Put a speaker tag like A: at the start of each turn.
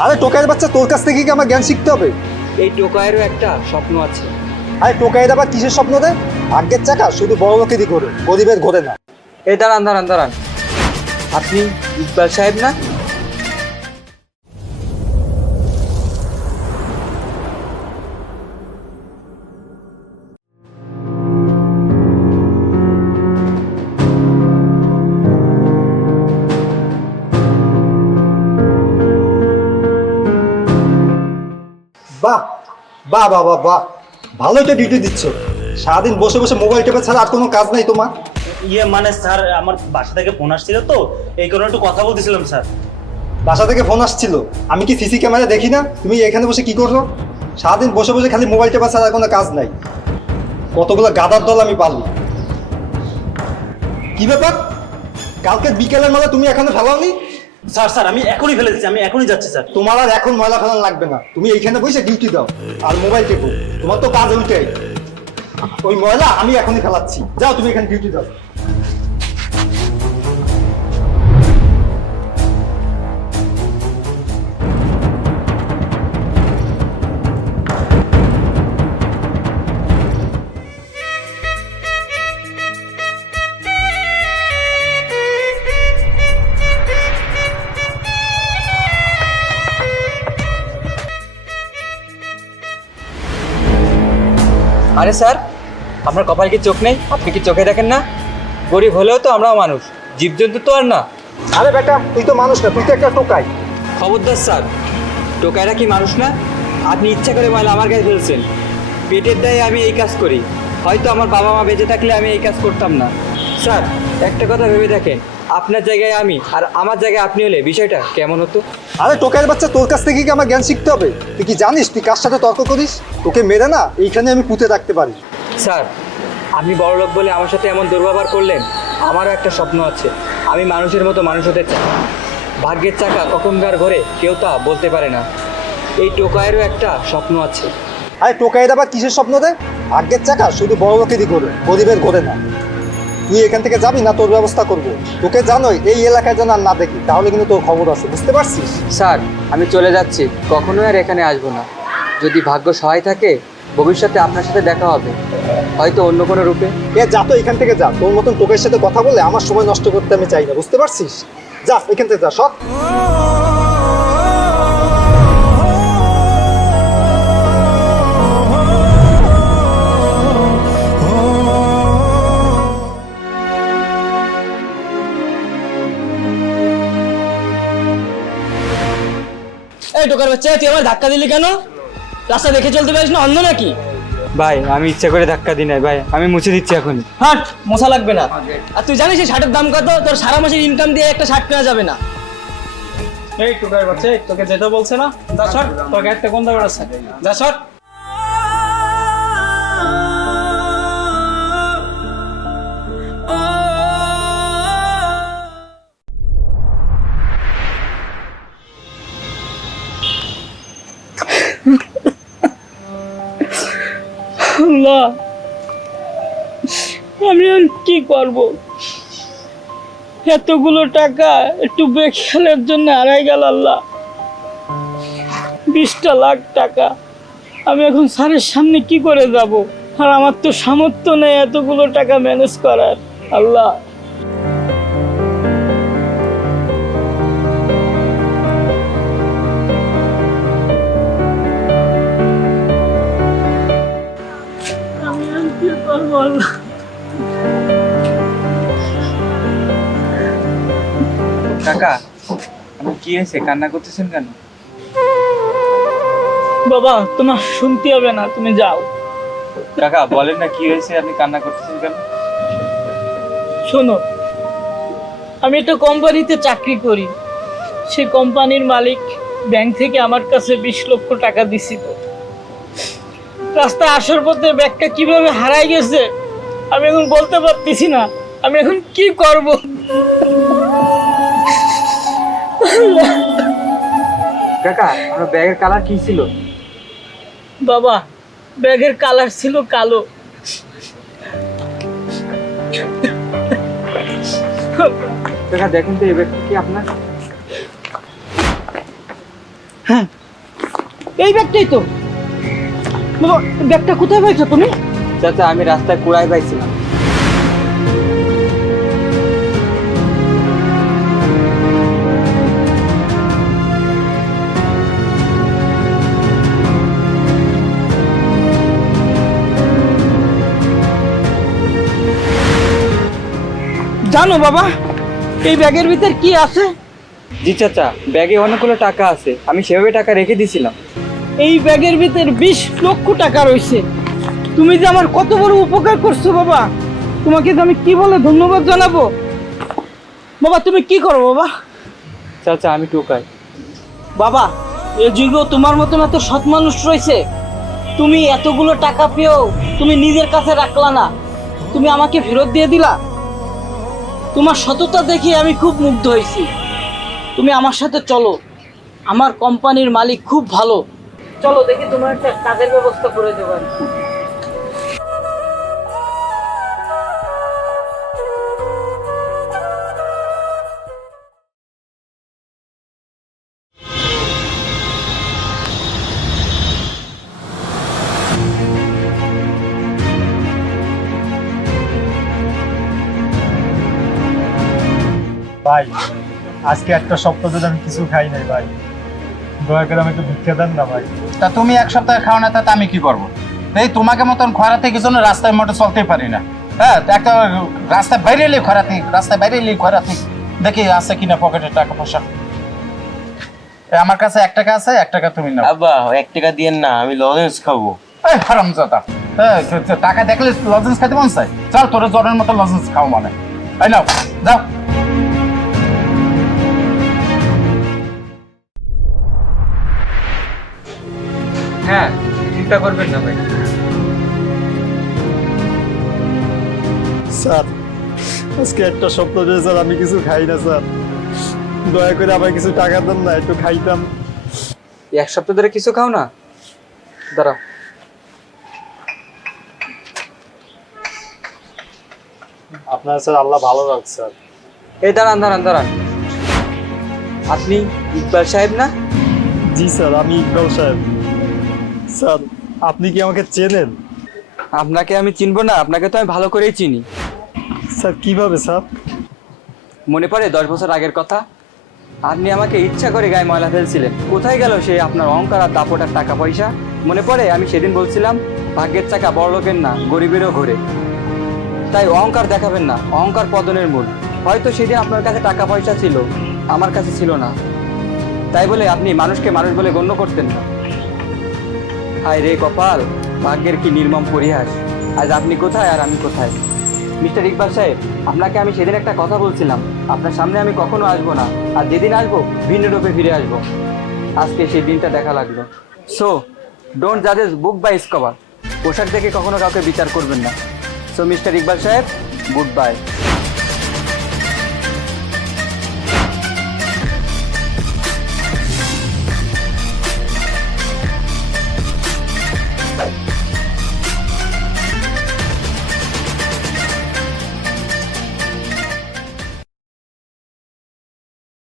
A: আরে টোকাইয়ের বাচ্চা তোর কাছ থেকে কি আমার জ্ঞান শিখতে হবে?
B: এই টোকায়েরও একটা স্বপ্ন আছে।
A: আরে টোকাইয়ের আবার কিসের স্বপ্ন দেয় ভাগ্যের চাকা শুধু বড় লোকেরই ঘোরে গরিবের ঘোরে না।
B: এই দাঁড়ান দাঁড়ান দাঁড়ান। আপনি ইকবাল সাহেব না?
A: বাহ বাহ বাহ বাহ ভালোই তো ডিউটি দিচ্ছ। সারাদিন বসে বসে মোবাইল টেপে ছাড়া আর কোনো কাজ নাই তোমার।
C: ইয়ে মানে স্যার আমার বাসা থেকে ফোন আসছিল তো এই কারণে একটু কথা বলতেছিলাম স্যার।
A: বাসা থেকে ফোন আসছিল। আমি কি সিসি ক্যামেরা দেখি না? তুমি এখানে বসে কি করছ? সারাদিন বসে বসে খালি মোবাইল টেপা ছাড়া কোনো কাজ নাই। কতগুলো গাদার দল আমি পারলি। কি ব্যাপার? কালকে বিকেলের মেলা তুমি এখানে ফেলাওনি?
C: স্যার স্যার, আমি এখনই ফেলে দিচ্ছি, আমি এখনই যাচ্ছি, স্যার।
A: তোমার আর এখন ময়লা ফেলা লাগবে না। তুমি এইখানে বসে ডিউটি দাও, আর মোবাইল টেপো। তোমার তো কাজ উল্টাই ওই ময়লা আমি এখনই ফেলাচ্ছি। যাও, তুমি এখানে ডিউটি দাও।
B: আরে স্যার আপনার কপাল কি চোখ নেই? আপনি কি চোখে দেখেন না? গরিব হলেও তো আমরাও মানুষ জীবজন্তু তো আর না।
A: আরে বেটা তুই তো মানুষ না তুই তো একটা টোকাই।
B: খবরদার স্যার টোকাইরা কি মানুষ না? আপনি ইচ্ছা করে ময়লা আমার গায়ে ফেলছেন। পেটের দায়ে আমি এই কাজ করি। হয়তো আমার বাবা মা বেঁচে থাকলে আমি এই কাজ করতাম না। স্যার একটা কথা ভেবে দেখেন আপনার জায়গায় আমি আর আমার জায়গায় আপনি হলে বিষয়টা কেমন হতো?
A: আরে টোকাইয়ের বাচ্চা তোর কাছ থেকে কি আমার জ্ঞান শিখতে হবে? তুই কি জানিস? তুই কার সাথে তর্ক করিস? তোকে মেরে না এইখানে আমি পুঁতে রাখতে পারি।
B: স্যার আপনি বড় লোক বলে আমার সাথে এমন দুর্ব্যবহার করলেন আমারও একটা স্বপ্ন আছে। আমি মানুষের মতো মানুষ হতে চাই। ভাগ্যের চাকা কখনকার ঘরে কেউ তা বলতে পারে না। এই টোকায়েরও একটা স্বপ্ন আছে।
A: আরে টোকাইয়ের আবার কিসের স্বপ্ন দেয় ভাগ্যের চাকা শুধু বড় লোকেরই ঘোরে গরিবের ঘোরে না। তুই এখান থেকে যাবি না তোর ব্যবস্থা করব। তোকে জানোই এই এলাকায় যেন আর না দেখি তাহলে কিন্তু তোর খবর আছে বুঝতে পারছিস?
B: স্যার আমি চলে যাচ্ছি কখনোই আর এখানে আসব না। যদি ভাগ্য সহায় থাকে ভবিষ্যতে আপনার সাথে দেখা হবে। হয়তো অন্য কোনো রূপে।
A: এ যা তো এখান থেকে যা তোর মতন তোকের সাথে কথা বলে আমার সময় নষ্ট করতে আমি চাই না বুঝতে পারছিস? যা এখান থেকে যা সব
D: এই টোকার বাচ্চা তুই আমার ধাক্কা দিলি কেন? রাস্তা দেখে চলতে পারিস না অন্ধ নাকি?
B: ভাই আমি ইচ্ছা করে ধাক্কা দিই নাই ভাই আমি মুছে দিচ্ছি এখন।
D: হাট মশা লাগবে না। আর তুই জানিস এই শার্টের দাম কত? তোর সারা মাসের ইনকাম দিয়ে একটা শার্ট কেনা যাবে না।
E: এই টোকার বাচ্চা তোকে যেতে বলছে না যা সর তোর একটা কোন দাবার আছে যা সর
F: আল্লাহ। আমি কি করব? এতগুলো টাকা একটু বেখেলের জন্য হারাই গেল আল্লাহ। বিশটা লাখ টাকা। আমি এখন স্যারের সামনে কি করে যাব? আর আমার তো সামর্থ্য নেই এতগুলো টাকা ম্যানেজ করার। আল্লাহ। কি করব
B: কাকা আমি কি হয়েছে? কান্না করতেছেন কেন?
F: বাবা তোমার শুনতে হবে না তুমি যাও।
B: কাকা বলেন না কি হয়েছে? আপনি কান্না করতেছেন কেন?
F: শোনো আমি একটা কোম্পানিতে চাকরি করি। সে কোম্পানির মালিক ব্যাংক থেকে আমার কাছে বিশ লক্ষ টাকা দিছিল। রাস্তায় আসার পথে ব্যাগটা কীভাবে হারাই গেছে আমি এখন বলতে পারতেছি না। আমি এখন কি করব?
B: কাকা আমার ব্যাগের কালার কি ছিল?
F: বাবা ব্যাগের কালার ছিল কালো।
B: কাকা দেখেন তো এই ব্যাগটা কি আপনার?
F: হ্যাঁ এই ব্যাগটাই তো। বাবা ব্যাগটা কোথায় পাইছো তুমি?
B: চাচা আমি রাস্তায় কুড়াই পাইছিলাম।
F: জানো বাবা এই ব্যাগের ভিতর কি আছে?
B: জি চাচা ব্যাগে অনেকগুলো টাকা আছে। আমি সেভাবে টাকা রেখে দিয়েছিলাম
F: এই ব্যাগের ভিতর বিশ লক্ষ টাকা রয়েছে। তুমি যে আমার কত বড় উপকার করছ বাবা তোমাকে আমি কি বলে ধন্যবাদ জানাব? বাবা তুমি কি করো বাবা?
B: চাচা আমি টোকাই।
F: বাবা এ যুগেও তোমার মতন এত সৎ মানুষ রয়েছে। তুমি এতগুলো টাকা পেয়েও তুমি নিজের কাছে রাখলা না। তুমি আমাকে ফেরত দিয়ে দিলা। তোমার সততা দেখে আমি খুব মুগ্ধ হয়েছি। তুমি আমার সাথে চলো। আমার কোম্পানির মালিক খুব ভালো। চলো দেখি তোমার একটা কাজের ব্যবস্থা করে দেবো
A: ভাই, আজকে একটা সপ্তাহ আমি কিছু খাই নাই ভাই। দয়া করে আমাকে ভিক্ষা দেন না ভাই।
G: তা তুমি এক সপ্তাহে খাও না তাতে আমি কি করব? এই তোমাকে মতন খরাতে কিছু না রাস্তায় মোটে চলতেই পারি না। হ্যাঁ তো একটা রাস্তায় বাইরে এলে খরাতে রাস্তায় বাইরে এলে খরাতে দেখি আছে কিনা পকেটে টাকা পয়সা আমার কাছে এক টাকা আছে এক টাকা তুমি নাও।
H: আব্বা এক টাকা দিয়েন না আমি লজেন্স খাব।
G: এই হারামজাদা হ্যাঁ টাকা দেখলে লজেন্স খেতে মন চাই চল তোর জ্বরের মতো লজেন্স খাও মানে। এই নাও যাও।
B: চিন্তা করবেন না ভাই।
A: স্যার আজকে একটা সপ্তাহ ধরে স্যার আমি কিছু খাই না স্যার। দয়া করে আমার কিছু টাকা দেন না একটু খাইতাম।
B: এক সপ্তাহ ধরে কিছু খাও না? দাঁড়াও।
A: আপনার স্যার আল্লাহ ভালো রাখ স্যার।
B: এই দাঁড়ান দাঁড়ান দাঁড়ান। আপনি ইকবাল সাহেব না?
A: জি স্যার আমি ইকবাল সাহেব। স্যার আপনি কি আমাকে চেনেন?
B: আপনাকে আমি চিনবো না আপনাকে তো আমি ভালো করেই চিনি।
A: স্যার কীভাবে স্যার?
B: মনে পড়ে দশ বছর আগের কথা? আপনি আমাকে ইচ্ছা করে গায়ে ময়লা ফেলছিলেন। কোথায় গেল সেই আপনার অহংকার আর দাপটার টাকা পয়সা? মনে পড়ে আমি সেদিন বলছিলাম ভাগ্যের চাকা বড় লোকের না গরিবেরও ঘোরে। তাই অহংকার দেখাবেন না অহংকার পদনের মূল। হয়তো সেদিন আপনার কাছে টাকা পয়সা ছিল আমার কাছে ছিল না। তাই বলে আপনি মানুষকে মানুষ বলে গণ্য করতেন না। হায় রে কপাল, ভাগ্যের কি নির্মম পরিহাস। আজ আপনি কোথায় আর আমি কোথায়? মিস্টার ইকবাল সাহেব, আপনাকে আমি সেদিন একটা কথা বলছিলাম। আপনার সামনে আমি কখনো আসব না। আর যেদিন আসব, ভিন্ন রূপে ফিরে আসব। আজকে সেই দিনটা দেখা লাগল। সো ডোন্ট জাজেস বুক বাই স্কভার পোশাক দেখে কখনো কাউকে বিচার করবেন না। সো মিস্টার ইকবাল সাহেব গুড বাই